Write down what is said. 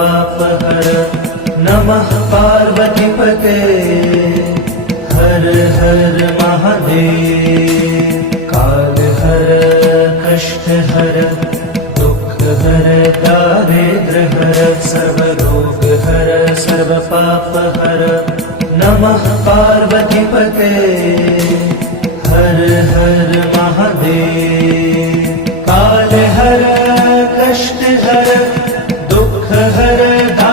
सर्वपापहर नमः पार्वतीपते हर हर महादेव। कालहर कष्टहर दुःखहर दारिद्र्यहर सर्वरोगहर सर्वपापहर नमः पार्वतीपते